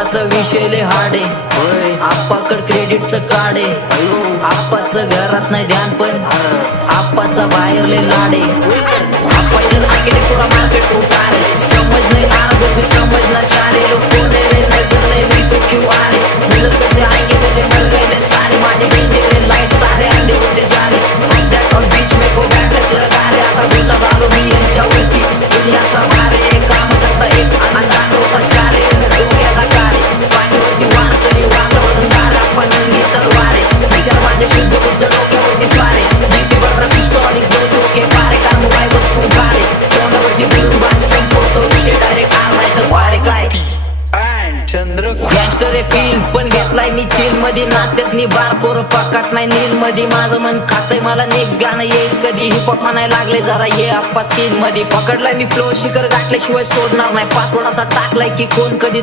आप्पाचा विषय लय हार्ड आहे, आप्पाकड क्रेडिटचं कार्ड आहे, आप्पाचं घरात नाही ध्यान पण आप्पाचा बाहेर लय लाड आहे. आप्पा इथं नाकेने पुरा मार्केट उतार आहे, समज नाही लागत मी समजणार चारे लोक कोण रे नजर नाही मी तो क्यों आ रे नजर कसे आएंगे मुझे मर गए सारे माझे बेटे रे लाइट सारे अंधे होते जाने कॉन्टैक्ट ऑन बीच में को बैठक लगा रे आता बोला वालो भी जाऊंगी दुनियाचा मारे काम करता एक अंदाज होता चारे डोक्याला कारे पाणीवरती वाहतरी वातावरण धारा पणंगी तलवारे विचार माझे शुद्ध बुद्ध डोक्यावरती स्वारे बीपी वर सिस्टॉलिक दोषो के पारे काम काय बसू पारे तोंडावरती बिलून बात संपवतो विषय डायरेक्ट आलाय वारे काय गँगस्टर आहे फील पण घेतलाय मी चिल मध्ये नाचत्यात नि बार पोरं फाकाट नाही नील मध्ये माझं मन खातंय मला नेक्स्ट गाणं येईल कधी हिपहॉप म्हणायला लागले जरा ये आप्पा सीन मध्ये पकडलाय मी फ्लो शिखर गाठल्याशिवाय सोडणार नाही पासवर्ड असा टाकलाय की कोण कधी